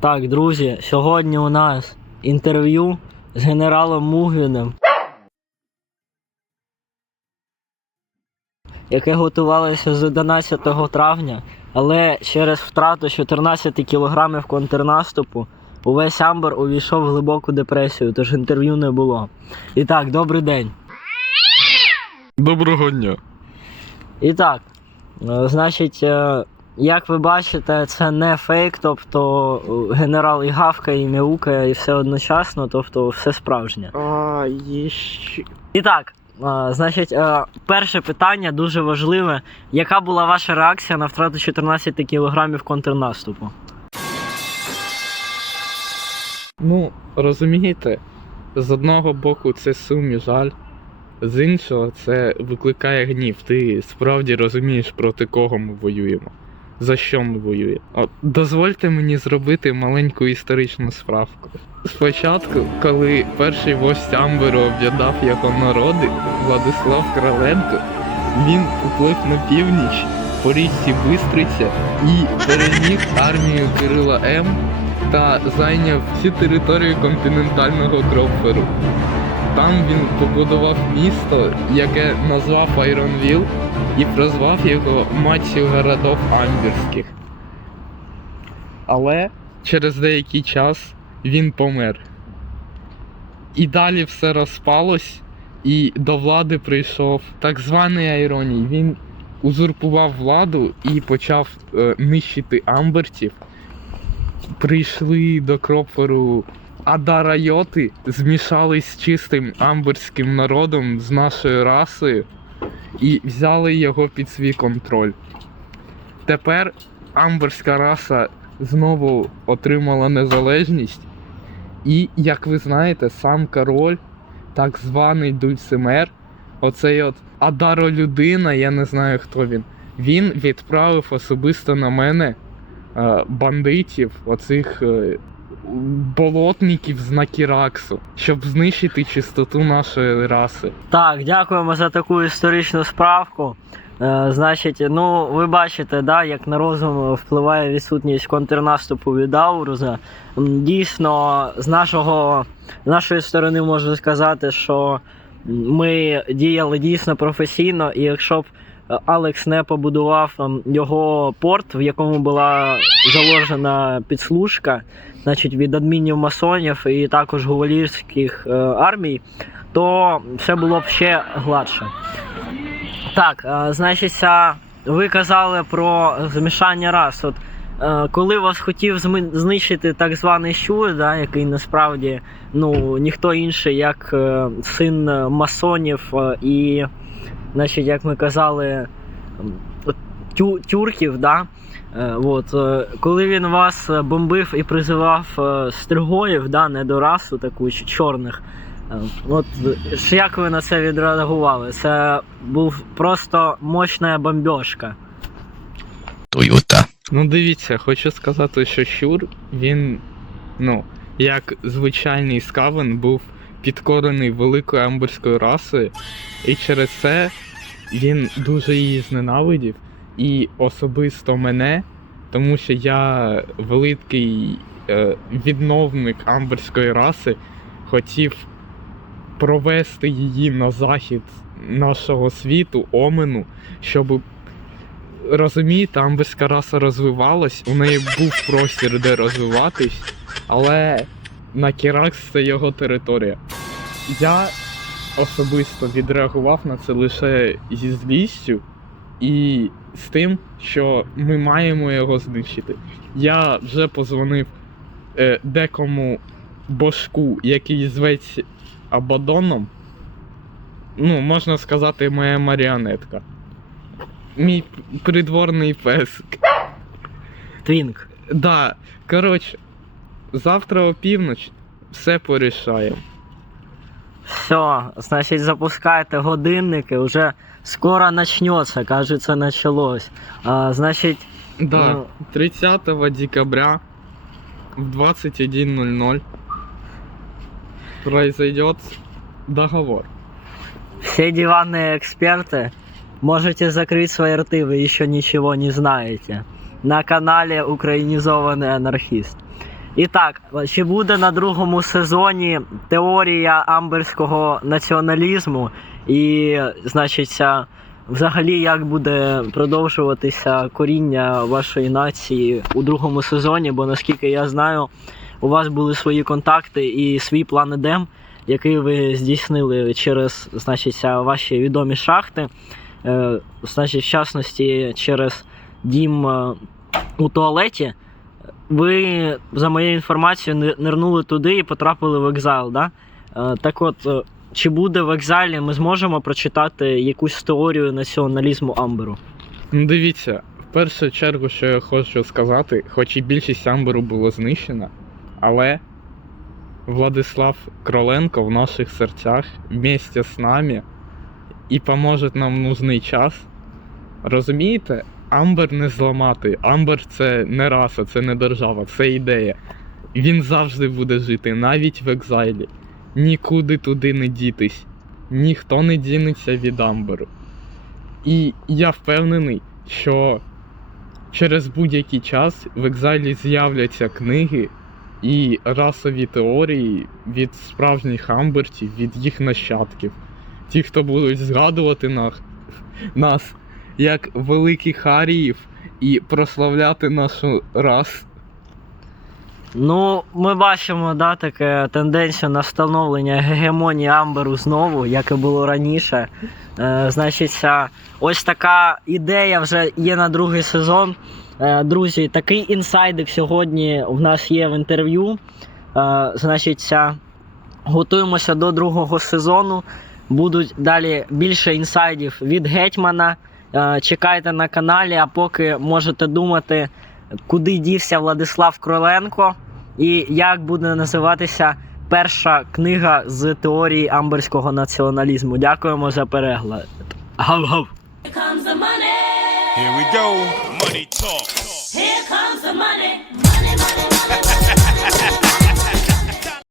Так, друзі, сьогодні у нас інтерв'ю з генералом Мугвіним, яке готувалося з 11 травня, але через втрату 14 кілограмів контрнаступу увесь Амбер увійшов в глибоку депресію, тож інтерв'ю не було. І так, добрий день. Доброго дня. І так, е, значить, е, як ви бачите, це не фейк, тобто е, генерал і гавкає, і мяукає, і все одночасно, тобто все справжнє. А, є ще... І так, е, значить, е, перше питання дуже важливе. Яка була ваша реакція на втрату 14 кілограмів контрнаступу? Ну, розумієте, з одного боку це сум і жаль, з іншого це викликає гнів. Ти справді розумієш, проти кого ми воюємо, за що ми воюємо. От, дозвольте мені зробити маленьку історичну справку. Спочатку, коли перший вождь Амберу об'єднав його народи, Владислав Краленко, він поплив на північ по річці Бистриця і переміг армію Кирила М та зайняв всю територію континентального Кропферу. Там він побудував місто, яке назвав Айронвіл і прозвав його матчю городов Амбірських. Але через деякий час він помер. І далі все розпалось, і до влади прийшов так званий Айроній. Він узурпував владу і почав е, нищити амбертів прийшли до Кропферу Адарайоти, змішались з чистим амберським народом з нашою расою і взяли його під свій контроль. Тепер амберська раса знову отримала незалежність, і, як ви знаєте, сам король, так званий Дульсимер, оцей от Адаро людина, я не знаю хто він, він відправив особисто на мене е, бандитів, оцих е, болотників з Накіраксу, щоб знищити чистоту нашої раси. Так, дякуємо за таку історичну справку. Е, значить, ну ви бачите, да, як на розум впливає відсутність контрнаступу від Ауруза. Дійсно, з нашого з нашої сторони можу сказати, що ми діяли дійсно професійно, і якщо б Алекс не побудував ем, його порт, в якому була заложена підслужка, значить від адмінів масонів і також гувалірських е, армій, то все було б ще гладше. Так, е, значить, ви казали про змішання рас. От, е, коли вас хотів знищити так званий щур, да, який насправді ну, ніхто інший, як син масонів і, значить, як ми казали, тю, тюрків, да, Е, От, е, коли він вас е, бомбив і призивав е, стригоїв, да, не до расу таку чорних. От як ви на це відреагували? Це був просто мощна бомбьошка. Toyota. Ну дивіться, хочу сказати, що Щур, він, ну, як звичайний скавен, був підкорений великою амберською расою, і через це він дуже її зненавидів. І особисто мене, тому що я великий е, відновник амберської раси, хотів провести її на захід нашого світу, омену, щоб розумієте, амберська раса розвивалась, у неї був простір, де розвиватись, але на Кіракс це його територія. Я особисто відреагував на це лише зі злістю і з тим, що ми маємо його знищити. Я вже позвонив е, декому бошку, який зветься Абадоном. Ну, можна сказати, моя маріонетка. Мій придворний пес. Твінк. Да, коротше, завтра опівніч все порішаємо. Все, значить, запускайте годинники, вже скоро начнеться, кажется, началось. А, значить, Да, Ну. 30 декабря в 21.00 произойдет договор. все диванные эксперты, можете закрыть свои рты, вы еще ничего не знаете. На канале Украинизованный анархист. І так, чи буде на другому сезоні теорія амберського націоналізму? І, значить, взагалі, як буде продовжуватися коріння вашої нації у другому сезоні? Бо наскільки я знаю, у вас були свої контакти і свій план Едем, який ви здійснили через значить, ваші відомі шахти. Е, значить, в частності, через дім е, у туалеті. Ви, за моєю інформацією, ни- нирнули туди і потрапили в екзайл, да? Е, Так от, е, чи буде в екзайлі, ми зможемо прочитати якусь теорію націоналізму Амберу? Ну, дивіться, в першу чергу, що я хочу сказати, хоч і більшість амберу було знищено, але Владислав Кроленко в наших серцях вместе з нами і поможе нам в нужний час. Розумієте? Амбер не зламати. Амбер це не раса, це не держава, це ідея. Він завжди буде жити, навіть в екзайлі. Нікуди туди не дітись. Ніхто не дінеться від Амберу. І я впевнений, що через будь-який час в екзайлі з'являться книги і расові теорії від справжніх амбертів, від їх нащадків. Ті, хто будуть згадувати нас, як великих аріїв і прославляти нашу расу. Ну, ми бачимо да, таке тенденцію на встановлення гегемонії Амберу знову, як і було раніше. Е, значить, ось така ідея вже є на другий сезон. Е, друзі, такий інсайдик сьогодні в нас є в інтерв'ю. Е, значить, готуємося до другого сезону. Будуть далі більше інсайдів від гетьмана. Е, чекайте на каналі, а поки можете думати, куди дівся Владислав Кроленко і як буде називатися перша книга з теорії амберського націоналізму. Дякуємо за перегляд. Гав-гав! Here comes the money. Here we go. Here comes the money.